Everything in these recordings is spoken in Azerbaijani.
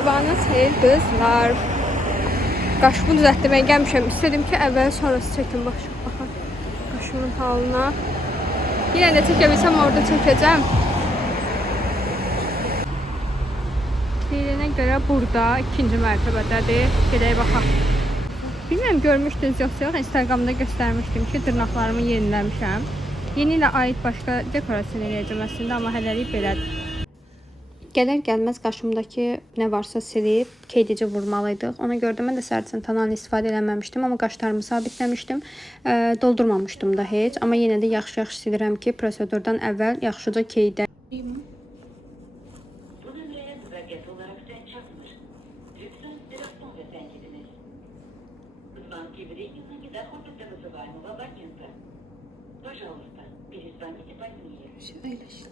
Sabahınız xeyir qızlar. Qaşımı düzəltməyə gəlmişəm. İstədim ki, əvvəl sonrası çəkim baxın qaşımın halına. Yenə də çəkə bilsəm orada çəkəcəm. Deyilənə görə burada ikinci mərtəbədədir. Gedək baxaq. Bilməm görmüşdünüz yoxsa yox. Instagramda göstərmişdim ki, dırnaqlarımı yeniləmişəm. Yeni ilə aid başqa dekorasiya eləyəcəm əslində, amma hələlik belədir. Gələr gəlməz qaşımdakı nə varsa silib keydici vurmalıydıq. Ona görə də mən də sərçin tanal istifadə eləməmişdim, amma qaşlarımı sabitləmişdim. Doldurmamışdım da heç, amma yenə də yaxşı-yaxşı silirəm ki, prosedurdan əvvəl yaxşıca keydə. Şöyle işte.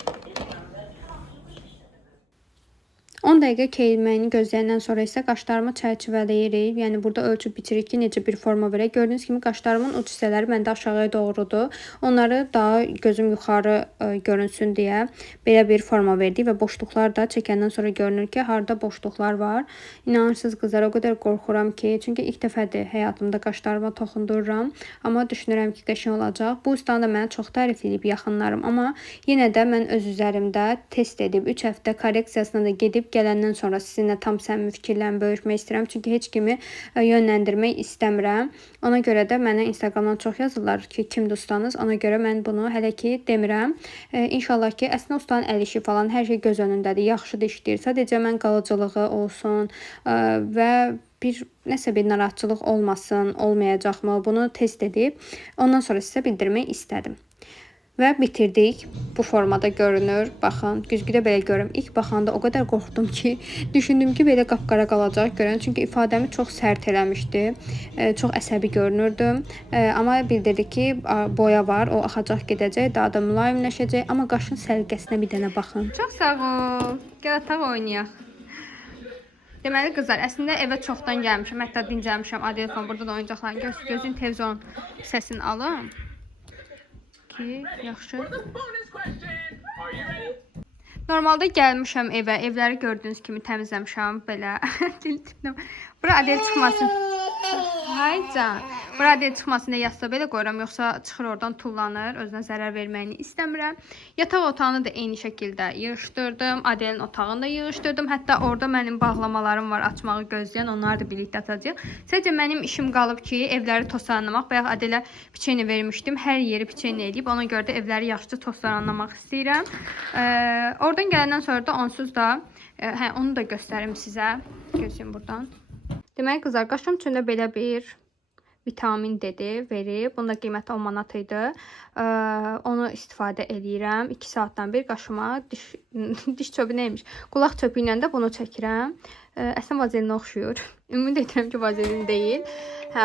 10 dəqiqə keyilməyini gözləyəndən sonra isə qaşlarımı çərçivələyirik. Yəni burada ölçüb bitirik ki, necə bir forma verək. Gördüyünüz kimi qaşlarımın uc hissələri məndə aşağıya doğrudur. Onları daha gözüm yuxarı görünsün deyə belə bir forma verdik və boşluqlar da çəkəndən sonra görünür ki, harda boşluqlar var. İnanırsınız qızlar, o qədər qorxuram ki, çünki ilk dəfədir həyatımda qaşlarıma toxundururam, amma düşünürəm ki, qəşəng olacaq. Bu ustanı da mənə çox tərif edib yaxınlarım, amma yenə də mən öz üzərimdə test edib 3 həftə korreksiyasına da gedib gələndən sonra sizinlə tam səmimi fikirlərimi bölüşmək istəyirəm. Çünki heç kimi yönləndirmək istəmirəm. Ona görə də mənə Instagramdan çox yazırlar ki, kimdir ustanız? Ona görə mən bunu hələ ki demirəm. İnşallah ki, əslində ustanın əl işi falan hər şey göz önündədir. Yaxşıdır işləyir. Sadəcə mən qalıcılığı olsun və nəsə bir narahatçılıq olmasın, olmayacaqmı? Bunu test edib ondan sonra sizə bildirmək istədim. Və bitirdik. Bu formada görünür. Baxın, güzgüdə belə görürüm. İlk baxanda o qədər qorxdum ki, düşündüm ki, belə qapqara qalacaq görən. Çünki ifadəmi çox sərt eləmişdi. Çox əsəbi görünürdüm. Amma bildirdi ki, boya var, o axacaq gedəcək, daha da mülayimləşəcək. Amma qaşın səliqəsinə bir dənə baxın. Çox sağ ol. Gəl ataq oynayaq. Deməli qızlar, əslində evə çoxdan gəlmişəm. Hətta dincəlmişəm. Adelfon burada da oyuncaqlarını gözün televizyon səsini alım. Yaxşı. Normalda gəlmişəm evə. Evləri gördüyünüz kimi təmizləmişəm belə. Bura adel çıxmasın. Hay can. Bura adel çıxmasın deyə yastığa belə qoyuram, yoxsa çıxır oradan tullanır. Özünə zərər verməyini istəmirəm. Yataq otağını da eyni şəkildə yığışdırdım. Adelin otağını da yığışdırdım. Hətta orada mənim bağlamalarım var açmağı gözləyən. Onları da birlikdə atacağıq. Sadəcə mənim işim qalıb ki, evləri tozlanmaq. Bayaq Adelə piçeni vermişdim. Hər yeri piçeni eləyib. Ona görə də evləri yaxşıca tozlanmaq istəyirəm. Oradan gələndən sonra da onsuz da onu da göstərim sizə. Gözləyim buradan. Deməli qızlar, qaşım üçün də belə bir vitamin dedi verib. Bunda qiyməti 10 manat idi. Onu istifadə eləyirəm. 2 saatdan bir qaşıma diş çöpü neymiş? Qulaq çöpü ilə də bunu çəkirəm. Əslən vazelinə oxşuyur. Ümid edirəm ki, vazelin deyil.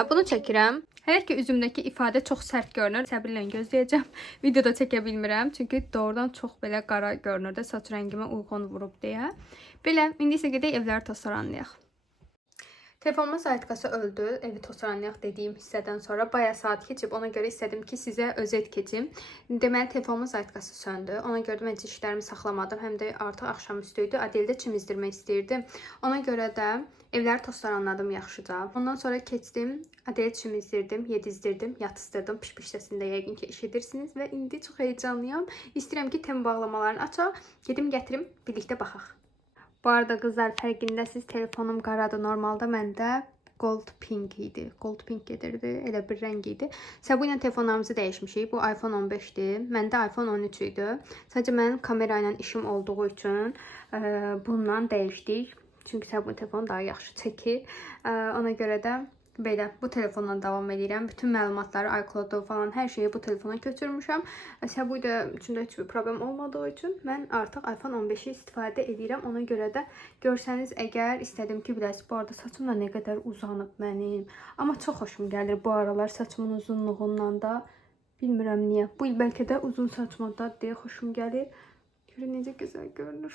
Bunu çəkirəm. Hələ ki, üzümdəki ifadə çox sərt görünür. Səbirlə gözləyəcəm. Videoda çəkə bilmirəm. Çünki doğrudan çox belə qara görünür də saç rəngimə uyğun vurub deyə. Belə, indi isə gedək evləri tosaranlayaq. Telefonumun saytkası öldü. Evi tosaranlayaq dediyim hissədən sonra bayağı saat keçib. Ona görə istədim ki, sizə özet keçim. Deməli, telefonumun saytkası söndü. Ona görə də mən işlərimi saxlamadım. Həm də artıq axşamüstü idi. Adeldə çimizdirmək istəyirdim. Ona görə də evləri tosaranladım yaxşıca. Ondan sonra keçdim. Adeli çimizdirdim, yedizdirdim, yatışdırdım. Piş-piş səsində yəqin ki, eşidirsiniz. Və indi çox heyecanlıyam. İstəyirəm ki, tem bağlamalarını açaq. Gedim gətirim, birlikdə baxaq. Bu arada qızlar, fərqindəsiz, telefonum qaradır. Normalda məndə gold pink idi. Gold pink gedirdi. Elə bir rəng idi. Bu ilə telefonlarımızı dəyişmişik. Bu iPhone 15-dir. Məndə iPhone 13 idi. Sadəcə mənim kamera ilə işim olduğu üçün bundan dəyişdik. Çünki bu telefon daha yaxşı çəkir. Ona görə də belə bu telefonla davam edirəm. Bütün məlumatları, iCloud falan hər şeyi bu telefona köçürmüşəm. Bu da içində heç bir problem olmadığı üçün mən artıq iPhone 15-i istifadə edirəm. Ona görə də görsəniz əgər istədim ki, biləsiniz, bu arada saçım da nə qədər uzanıb mənim. Amma çox xoşum gəlir bu aralar saçımın uzunluğundan da. Bilmirəm niyə. Bu il bəlkə də uzun saçmada deyə xoşum gəlir. Görün necə gözəl görünür.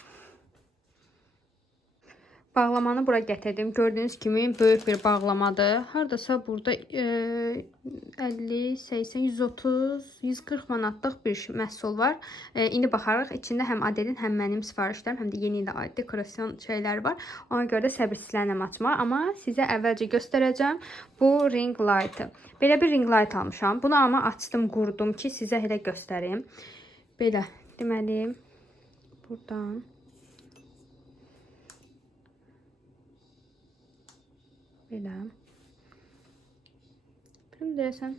Bağlamanı bura gətirdim. Gördüyünüz kimi böyük bir bağlamadır. Hardasa burada 50, 80, 130, 140 manatlıq bir məhsul var. İndi baxarıq. İçində həm Adelin, həm mənim sifarişlərim, həm də yeni ilə aid dekorasyon şeyləri var. Ona görə də səbirsizlənirəm açmağa. Amma sizə əvvəlcə göstərəcəm bu ring light-ı. Belə bir ring light almışam. Bunu amma açdım, qurdum ki, sizə elə göstərim. Belə, deməli, buradan belə. Bunu deyəsəm,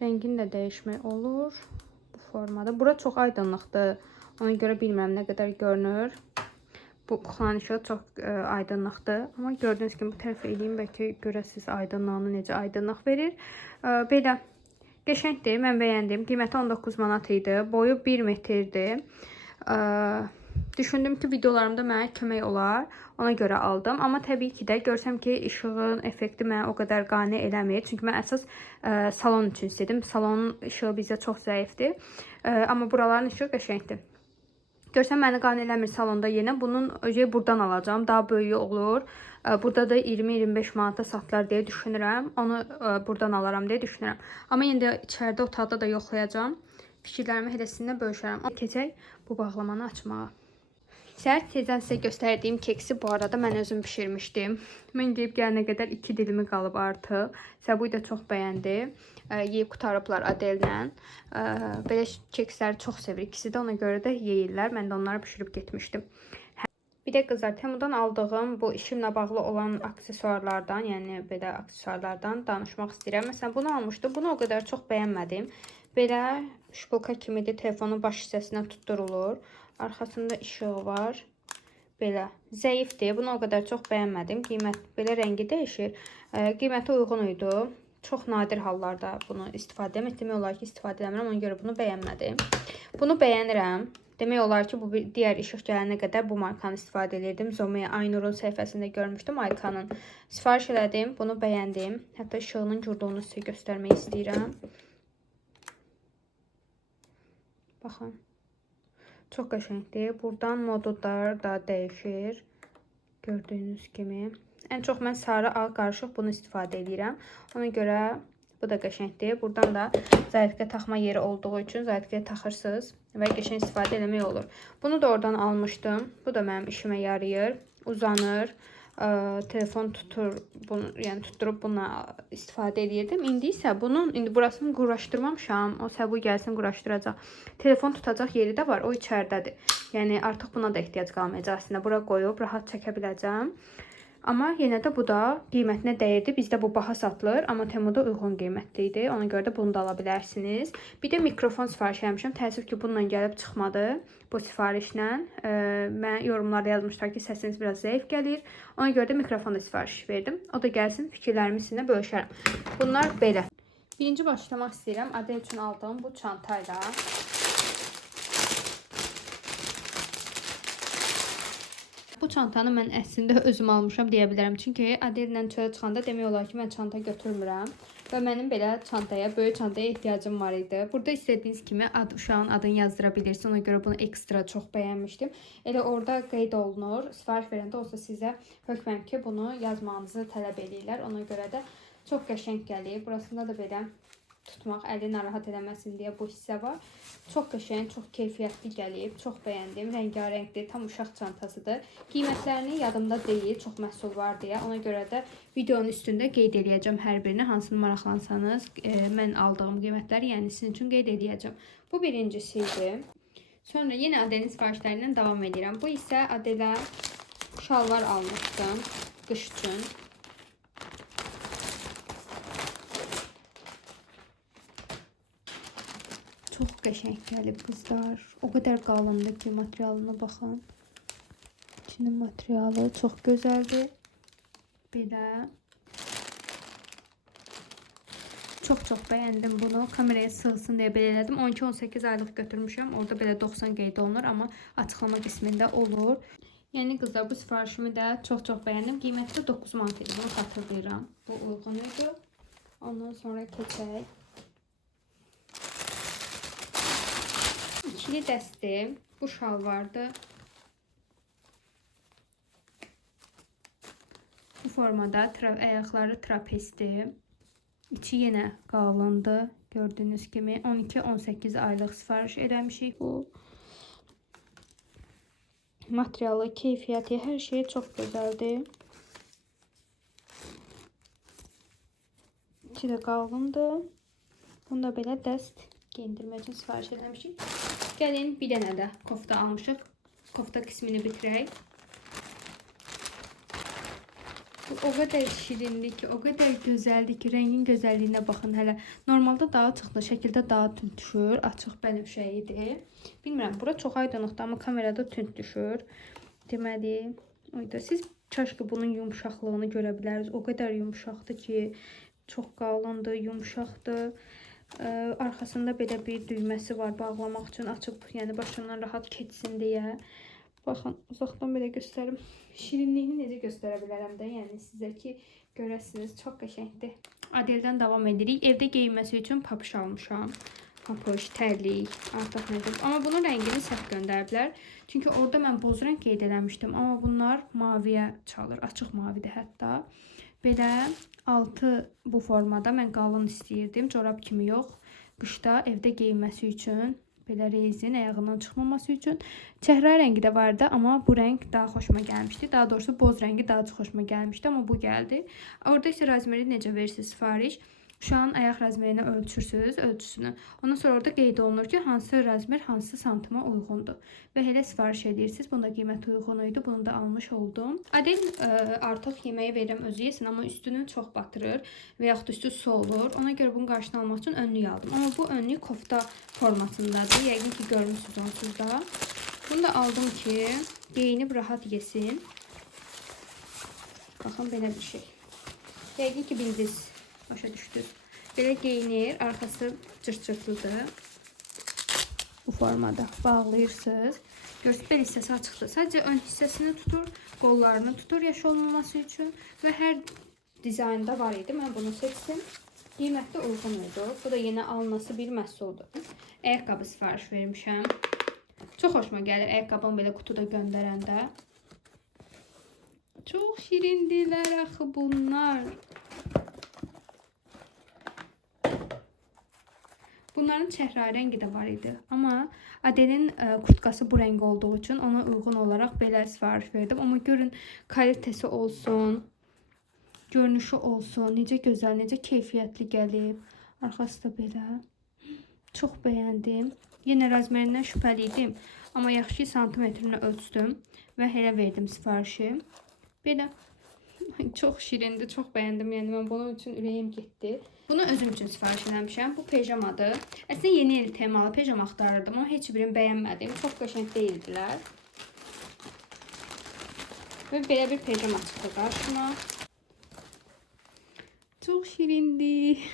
rəngini də dəyişmək olur bu formada. Bura çox aydınlıqdır. Ona görə bilmirəm nə qədər görünür. Bu kuxlanın işığı çox aydınlıqdır. Amma gördüyünüz kimi bu tərəfə eləyim, bəlkə görəsiniz aydınlığını necə aydınlıq verir. Belə qəşəngdir, mən bəyəndim. Qiyməti 19 manat idi. Boyu 1 metrdir. Düşündüm ki, videolarımda mənə kömək olar. Ona görə aldım. Amma təbii ki də görsəm ki, işığın effekti mənə o qədər qane eləmir. Çünki mən əsas salon üçün istedim. Salonun işığı bizdə çox zəifdir. Amma buraların işığı qəşəngdir. Görsəm məni qane eləmir salonda yenə. Bunun buradan alacağım. Daha böyüyü olur. Burada da 20-25 manata satlar deyə düşünürəm. Onu buradan alaram deyə düşünürəm. Amma indi içəridə otaqda da yoxlayacağım. Fikirlərimi hədəsində bölüşərəm. Keçək bu bağlamanı açmağa. Səhər tezdən sizə göstərdiyim keksi bu arada mən özüm pişirmişdim. Mən gəlib gələnə qədər 2 dilimi qalıb artıq. Səbuy da çox bəyəndi. Yeyib qutarıblar Adellə. Belə keksləri çox sevir. İkisi də ona görə də yeyirlər. Mən də onları pişirib getmişdim. Bir də qızlar, Temudan aldığım bu işimlə bağlı olan aksesuarlardan, yəni belə aksesuarlardan danışmaq istəyirəm. Məsələn, bunu almışdım. Bunu o qədər çox bəyənmədim. Belə şpulka kimidir. Telefonun baş hissəsinə tutturulur. Arxasında işığı var. Belə zəifdir. Bunu o qədər çox bəyənmədim. Qiymət belə rəngi dəyişir. Qiyməti uyğun idi. Çox nadir hallarda bunu istifadə etdim. Demək olar ki, istifadə etmirəm. Ona görə bunu bəyənmədim. Bunu bəyənirəm. Demək olar ki, bu digər işıq gələnə qədər bu markanı istifadə edirdim. Zomeya Aynur'un səhifəsində görmüşdüm Aykanın. Sifariş elədim. Bunu bəyəndim. Hətta işığının curduğunu sizə göstərmək istəyirəm. Baxın. Çox qəşəngdir. Buradan modlar da dəyişir. Gördüyünüz kimi. Ən çox mən sarı ağ qarışıq bunu istifadə edirəm. Ona görə bu da qəşəngdir. Buradan da zayetqə taxma yeri olduğu üçün zayetqəyə taxırsınız və qəşəng istifadə eləmək olur. Bunu da oradan almışdım. Bu da mənim işimə yarayır. Uzanır. Telefon tutur, bunu, yəni tutdurup bununla istifadə edirdim. İndi isə bunun burasını quraşdırmamışam. O Səbuy gəlsin quraşdıracaq. Telefon tutacaq yeri də var. O içəridədir. Yəni artıq buna da ehtiyac qalmayacaq. Əslində bura qoyub rahat çəkə biləcəm. Amma yenə də bu da qiymətinə dəyirdi. Bizdə bu baha satılır, amma Temuda uyğun qiymətli idi. Ona görə də bunu da ala bilərsiniz. Bir də mikrofon sifariş etmişəm. Təəssüf ki, bununla gəlib çıxmadı bu sifarişlə. Mən yorumlarda yazmışlar ki, səsiniz biraz zəif gəlir. Ona görə də mikrofon da sifariş verdim. O da gəlsin, fikirlərimi sizinlə bölüşərəm. Bunlar belə. Birinci başlamaq istəyirəm. Adel üçün aldığım bu çantayla. Bu çantanı mən əslində özüm almışam deyə bilərəm. Çünki Adellə çölə çıxanda demək olar ki, mən çanta götürmürəm. Və mənim belə çantaya, böyük çantaya ehtiyacım var idi. Burada istədiyiniz kimi uşağın adını yazdıra bilirsiniz. Ona görə bunu ekstra çox bəyənmişdim. Elə orada qeyd olunur. Sifariş verəndə olsa sizə hökmən ki, bunu yazmanızı tələb edirlər. Ona görə də çox qəşəng gəlir. Burasında da belə tutmaq, əli narahat eləməsin deyə bu hissə var. Çox qəşəng, çox keyfiyyətli gəlib. Çox bəyəndim. Rəngarəngdir. Tam uşaq çantasıdır. Qiymətlərini yadımda deyil. Çox məhsul var deyə. Ona görə də videonun üstündə qeyd edəcəm hər birini. Hansını maraqlansanız, mən aldığım qiymətləri, yəni sizin üçün qeyd edəcəm. Bu birincisi idi. Sonra yenə Adelin sifarişlərindən davam edirəm. Bu isə Adelə şalvar almışdım qış üçün. Çox qəşəng gəlib qızlar. O qədər qalındır ki, materialına baxın. İçinin materialı çox gözəldir. Belə. Çox bəyəndim bunu. Kameraya sığsın deyə belə elədim. 12-18 aylıq götürmüşəm. Orada belə 90 qeyd olunur, amma açıqlama qismində olur. Yəni qızlar, bu sifarişimi də çox bəyəndim. Qiyməti də 9 manat idi. Bunu xatırlayıram. Bu uyğun idi. Ondan sonra keçək. İkili dəsti. Bu şalvardır. Bu formada ayaqları trapezdir. İçi yenə qalındır. Gördüyünüz kimi 12-18 aylıq sifariş eləmişik. Bu materialı, keyfiyyəti, hər şey çox gözəldir. İçi də qalındır. Bunu da belə dəst geyindirmək üçün sifariş eləmişik. Gəlin bir dənə də kofta almışıq. Kofta qismini bitirək. Bu o qədər şirindir ki, o qədər gözəldir ki, rəngin gözəlliyinə baxın hələ. Normalda daha çıxdı, şəkildə daha tünd düşür, açıq bənövşəyidir. Bilmirəm, bura çox aydınlıqdır, amma kamerada tünd düşür. Deməli, siz kaşki bunun yumuşaqlığını görə bilərsiniz. O qədər yumuşaqdır ki, çox qalındır, yumuşaqdır. Arxasında belə bir düyməsi var bağlamaq üçün, açıb, yəni başından rahat keçsin deyə. Baxın, uzaqdan belə göstərim. Şirinliyini necə göstərə bilərəm də, yəni sizə ki, görəsiniz, çox qəşəngdir. Adeldən davam edirik. Evdə geyinməsi üçün papuş almışam. Papuş, tərlik, artıq nədir. Amma bunun rəngini səhv göndəriblər. Çünki orada mən boz rəng qeyd eləmişdim. Amma bunlar maviyə çalır, açıq mavidir hətta. Belə altı bu formada mən qalın istəyirdim, corab kimi yox. Qışda evdə geyinməsi üçün, belə rezin ayağından çıxmaması üçün. Çəhra rəngi də vardı, amma bu rəng daha xoşuma gəlmişdi. Daha doğrusu boz rəngi daha çox xoşuma gəlmişdi, amma bu gəldi. Orada isə razmeri necə verirsiniz sifariş? Uşağın ayaq razmerini ölçürsünüz, ölçüsünü. Ondan sonra orada qeyd olunur ki, hansı razmer, hansı santıma uyğundur. Və elə sifariş edirsiniz. Bunda qiyməti uyğun idi. Bunu da almış oldum. Adel artıq yeməyi verirəm özü yesin, amma üstünü çox batırır və yaxud üstü su olur. Ona görə bunun qarşısını almaq üçün önlük aldım. Amma bu önlük kofta formasındadır. Yəqin ki, görmüşsünüz onsuz da. Bunu da aldım ki, geyinib rahat yesin. Baxın, belə bir şey. Yəqin ki, bildiniz. Başa düşdü. Belə geyinir, arxası cırt-cırtlıdır. Bu formada bağlayırsınız. Görsünüz, bel hissəsi açıqdır. Sadəcə ön hissəsini tutur, qollarını tutur yaş olmaması üçün və hər dizaynda var idi. Mən bunu seçdim. Qiymətdə uyğun idi. Bu da yenə alınası bir məhsuldur. Ayaqqabı sifariş vermişəm. Çox xoşuma gəlir ayaqqabını belə qutuda göndərəndə. Çox şirindirlər axı bunlar. Bunların çəhra rəngi də var idi. Amma Adelin kurtkası bu rəng olduğu üçün ona uyğun olaraq belə sifariş verdim. Amma görün, kalitəsi olsun, görünüşü olsun, necə gözəl, necə keyfiyyətli gəlib. Arxası da belə. Çox bəyəndim. Yenə razmerindən şübhəli idim. Amma yaxşı santimetrini ölçdüm və elə verdim sifarişi. Belə. Çox şirindir, çox bəyəndim. Yəni mən bunun üçün ürəyim getdi. Bunu özüm üçün sifariş eləmişəm. Bu pejamadır. Əslində yeni il temalı pejama axtarırdım, amma heç birini bəyənmədim. Çox qəşəng deyildilər. Və belə bir pejama çıxdı qarşıma. Çox şirindir.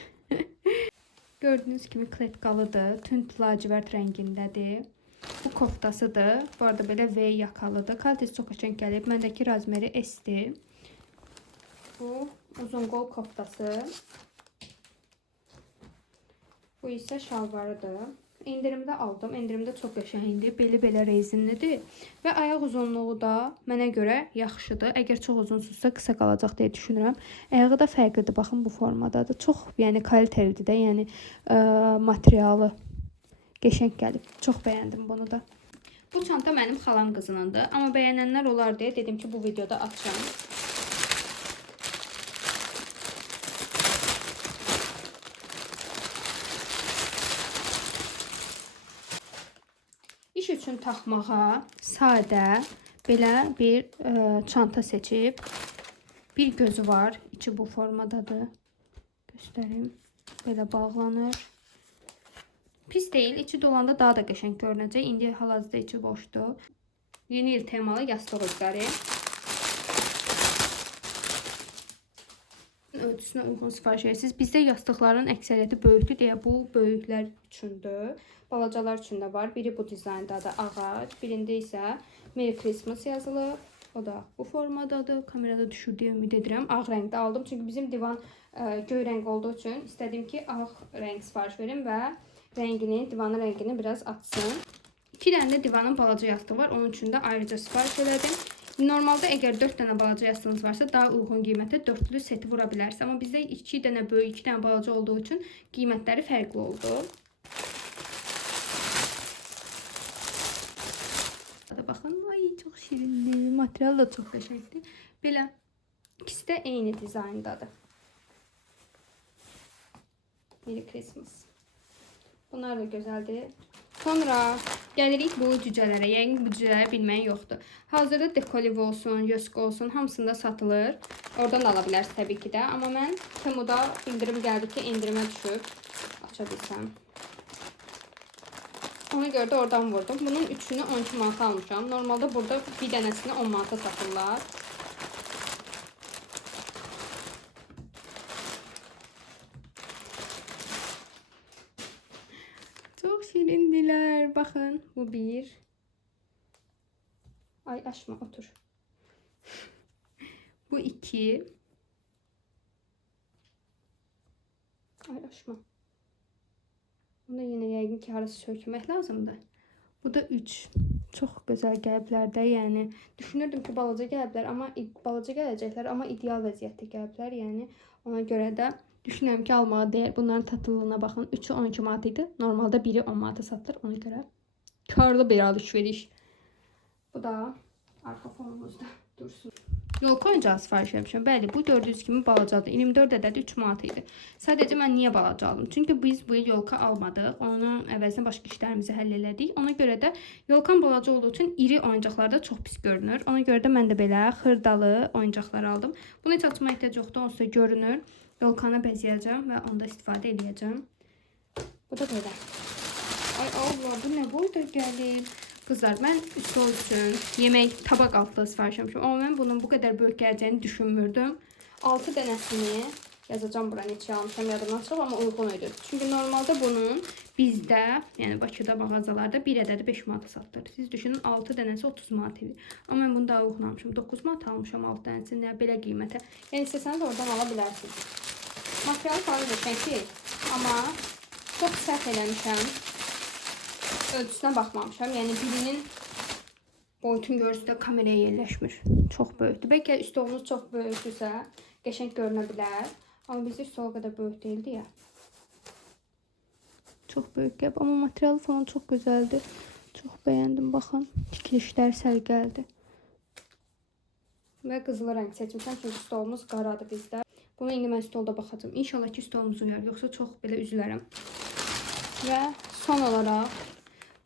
Gördüyünüz kimi kletkalıdır. Tünd lacivert rəngindədir. Bu koftasıdır. Bu arada belə V yakalıdır. Kalitəsi çox qəşəng gəlib. Məndəki razmeri S-dir. Bu uzun qol koftası. Bu isə şalvarıdır. İndirimdə aldım. İndirimdə çox qəşəngdir. Beli belə rezinlidir. Və ayaq uzunluğu da mənə görə yaxşıdır. Əgər çox uzunsuzsa qısa qalacaq deyə düşünürəm. Ayağı da fərqlidir. Baxın, bu formadadır. Çox, yəni kalitəlidir də. Yəni materialı qəşəng gəlib. Çox bəyəndim bunu da. Bu çanta mənim xalam qızınındır. Amma bəyənənlər olar deyə dedim ki, bu videoda açacağım. İş üçün taxmağa sadə belə bir çanta seçib. Bir gözü var. İçi bu formadadır. Göstərim. Belə bağlanır. Pis deyil. İçi dolanda daha da qəşəng görünəcək. İndi hal-hazırda içi boşdur. Yeni il temalı yastıq özləri. Ölçüsünə uyğun sifariş edirsiniz. Bizdə yastıqların əksəriyyəti böyükdür deyə bu böyüklər üçündür. Balacalar üçün də var. Biri bu dizayndadır, ağac. Birində isə Merry Christmas yazılıb. O da bu formadadır. Kamerada düşür deyə ümid edirəm. Ağ rəngdə aldım. Çünki bizim divan göy rəng olduğu üçün istədim ki, ağ rəng sifariş verim və divanın rəngini biraz açsın. İki dənə də divanın balaca yastığı var. Onun üçün də ayrıca sifariş elədim. Normalda əgər 4 dənə balaca yastığınız varsa, daha uyğun qiymətə 4-lü seti vura bilərsiniz. Amma bizdə 2 dənə böyük, 2 dənə balaca olduğu üçün qiymətləri fərqli oldu. Baxın, ay çox şirindir. Material da çox qəşəngdir. Belə ikisi də eyni dizayndadır. Merry Christmas. Bunlar da gözəldir. Sonra gəlirik bu cücələrə. Yəqin bu cücələri bilməyin yoxdur. Hazırda Dekoliv olsun, Yosko olsun, hamısında satılır. Oradan ala bilərsiniz təbii ki də. Amma mən Temuda indirim gəldi ki, endirimə düşüb. Aça bilsəm. Ona görə də oradan vurdum. Bunun üçünü 12 manata almışam. Normalda burada bir dənəsini 10 manata satırlar. Çok şirindiler. Bakın bu bir. Ay açma otur. Bu iki. Ay açma. Bunu yine yəqin ki harası sökmək lazımdır. Bu da 3. Çox gözəl gəliblər də, yəni düşünürdüm ki balaca gəliblər, amma balaca gələcəklər, amma ideal vəziyyətdə gəliblər, yəni ona görə də düşünürəm ki almağa dəyər. Bunların tatlılığına baxın. 3'ü 12 manat idi. Normalda biri 10 manata satılır. Ona görə karlı bir alış-veriş. Bu da arka fonumuzda dursun. Yolka oyuncağı sifariş etmişəm. Bəli, bu gördüyünüz kimi balacadır. 24 ədədi 3 manat idi. Sadəcə mən niyə balaca aldım? Çünki biz bu il yolka almadıq. Onun əvəzinə başqa işlərimizi həll elədik. Ona görə də yolkan balaca olduğu üçün iri oyuncaqlarda çox pis görünür. Ona görə də mən də belə xırdalı oyuncaqlar aldım. Bunu heç açma ehtiyac yoxdur. Onsuz da görünür. Yolkanı bəzəyəcəm və onda istifadə edəcəm. Bu da belə. Ay Allah, bu nə boyda gəlir? Kızlar, mən stol üçün yemək tabaq altlığı sifariş etmişəm. Amma mən bunun bu qədər böyük gələcəyini düşünmürdüm. 6 dənəsini yazacağım bura neçə almışam, yadımdan çıxıb, amma uyğun idi. Çünki normalda bunun bizdə, yəni Bakıda mağazalarda 1 ədədi 5 manata satılır. Siz düşünün 6 dənəsi 30 manat idi. Amma mən bunu daha uyğun almışam. 9 manat almışam 6 dənəsini belə qiymətə. Yəni istəsəniz oradan ala bilərsiniz. Material falan qəşəng, amma çox səhv eləmişəm. Ölçüsünə baxmamışam. Yəni birinin boyutun görüntüsü də kameraya yerləşmir. Çox böyükdür. Bəlkə stolunuz çox böyükdürsə qəşəng görünə bilər. Amma bizdə stol o qədər böyük değildi ya. Çox böyük gəlib. Amma materialı falan çox gözəldir. Çox bəyəndim. Baxın. Tikilişlər səliqəlidir. Və qızılı rəng seçmişəm. Çünki stolumuz qaradır bizdə. Bunu indi mən stolda baxacağım. İnşallah ki stolumuz uyar. Yoxsa çox belə üzülərəm. Və son olaraq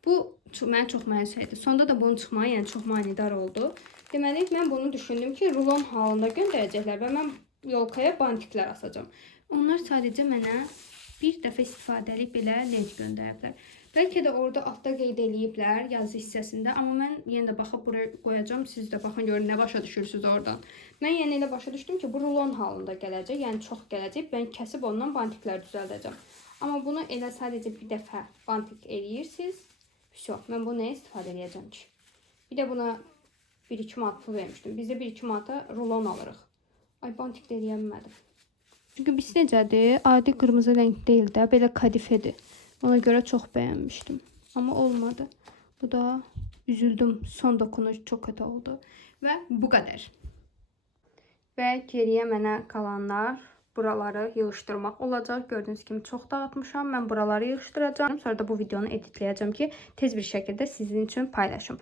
bu mənə çox məyus idi. Sonda da bunun çıxmağı yəni çox manidar oldu. Deməli, mən bunu düşündüm ki, rulon halında göndərəcəklər və mən yolkaya bantiklər asacağım. Onlar sadəcə mənə bir dəfə istifadəlik belə lent göndəriblər. Bəlkə də orada altda qeyd eləyiblər yazı hissəsində, amma mən yenə də baxıb buraya qoyacağım. Siz də baxın görün nə başa düşürsünüz oradan. Mən yəni elə başa düşdüm ki, bu rulon halında gələcək, yəni çox gələcək. Ben kəsib ondan bantiklər düzəldəcəm. Amma bunu elə sadəcə bir dəfə bantik eləyirsiniz. Все, mən bunu nəyə istifadə edəcəm ki? Bir də buna 1-2 manat pul vermişdim. Bizdə 1-2 manata rulon alırıq. Ay, bantik də eləyə bilmədim. Çünki biz necədir? Adi qırmızı rəng deyil də, belə kadifedir. Ona görə çox bəyənmişdim. Amma olmadı. Bu da üzüldüm. Son dokunuş çox kötü oldu. Və bu qədər. Və geriyə mənə qalanlar buraları yığışdırmaq olacaq. Gördüyünüz kimi çox dağıtmışam. Mən buraları yığışdıracağım. Sonra da bu videonu editləyəcəm ki, tez bir şəkildə sizin üçün paylaşım.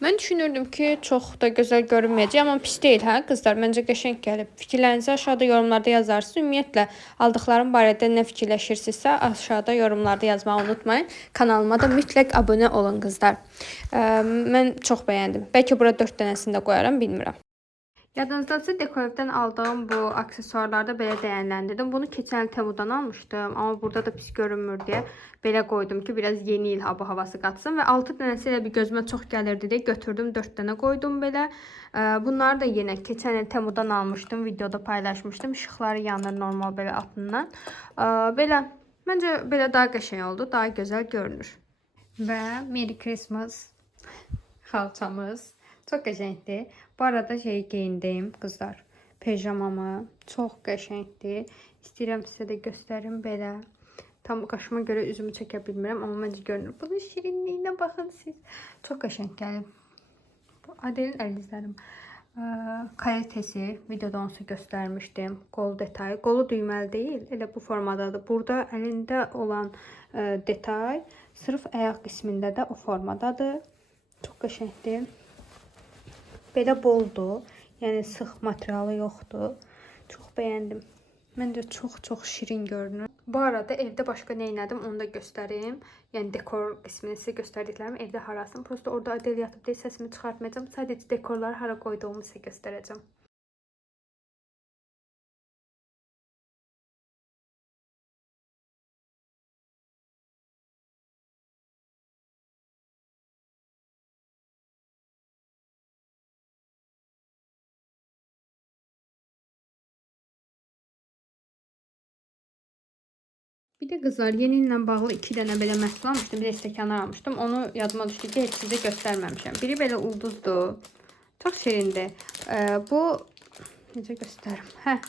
Mən düşünürdüm ki, çox da gözəl görünməyəcək, amma pis deyil, hə qızlar? Məncə qəşəng gəlib. Fikirlərinizi aşağıda yorumlarda yazarsınız. Ümumiyyətlə, aldıqlarım barədə nə fikirləşirsinizsə, aşağıda yorumlarda yazmağı unutmayın. Kanalıma da mütləq abunə olun qızlar. Mən çox bəyəndim. Bəlkə bura 4 dənəsini də qoyaram, bilmirəm. Yadınızdadsa Dekoevdən aldığım bu aksesuarlarda belə dəyərləndirdim. Bunu keçən il Temudan almışdım, amma burada da pis görünmür deyə belə qoydum ki, biraz yeni il havası qatsın. Və 6 dənəsi elə bir gözümə çox gəlirdi deyə götürdüm, 4 dənə qoydum belə. Bunları da yenə keçən il Temudan almışdım, videoda paylaşmışdım. İşıqları yanır normal belə altından. Belə, məncə belə daha qəşəng oldu, daha gözəl görünür. Və Merry Christmas xalçamız. Çok qəşəngdir. Bu arada şey geyindim qızlar. Pijamamı. Çox qəşəngdir. İstəyirəm sizə də göstərim belə. Tam qaşıma görə üzümü çəkə bilmirəm, amma məncə görünür. Bunun şirinliyinə baxın siz. Çox qəşəng gəlib. Bu Adelin əlizlərim kalitesi videoda onsu göstərmişdim. Qol detayı. Qolu düyməli deyil. Elə bu formadadır. Burada əlində olan detay sırf ayaq qismində də o formadadır. Çox qəşəngdir. Belə boldur. Yəni sıx materialı yoxdur. Çox bəyəndim. Məncə çox şirin görünür. Bu arada evdə başqa nə elədim onu da göstərim. Yəni dekor qismini sizə göstərdiklərimi evdə harasın. Prosta orada Adel yatıb deyə səsimi çıxartmayacağım. Sadəcə dekorları hara qoyduğumu sizə göstərəcəm. Bir de kızlar yeni ilə bağlı 2 dənə belə məhsul almışdım. Bir də stəkanlar almışdım. Onu yadıma düşdü ki, heç sizə göstərməmişəm. Biri belə ulduzdur. Çox şirindir. Bu necə göstərim?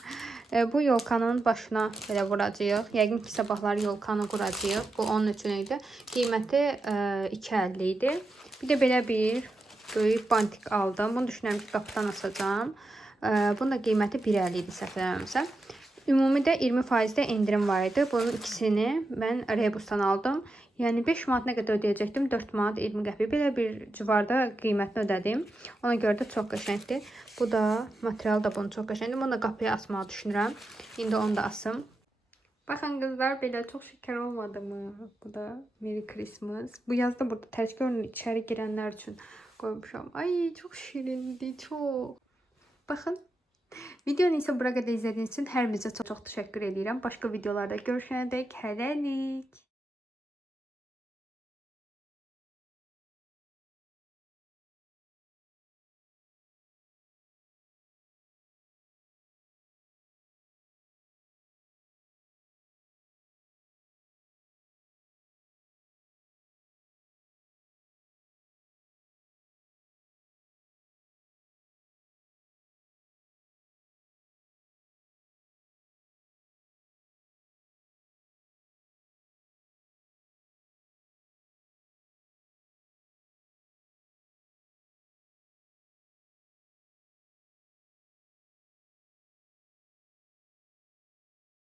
Bu yolkanın başına belə vuracağıq. Yəqin ki, sabahları yolkanı quracağıq. Bu onun üçün idi. Qiyməti 2.50 idi. Bir də belə bir böyük bantik aldım. Bunu düşünürəm ki, qapıdan asacağım. Bunun da qiyməti 1.50 idi səhv eləmirəmsə. Ümumi də 20% indirim var idi. Bunun ikisini mən Rebus'tan aldım. Yəni 5 manat nə qədər ödəyəcəkdim? 4 manat 20 qəpik. Belə bir civarda qiymətini ödədim. Ona görə də çox qəşəngdir. Bu da material da bunun çox qəşəngdir. Bunu da qapıya asmağı düşünürəm. İndi onu da asım. Baxın qızlar, belə çox şeker olmadı mı? Bu da Merry Christmas. Bu yazda burada tərs görünür. İçəri girənlər üçün qoymuşam. Ay çok şirindi, çok. Baxın. Videonu ise buraya kadar izlediğiniz için hər birinizə çox təşəkkür edirəm. Başqa videolarda görüşənədək hələlik.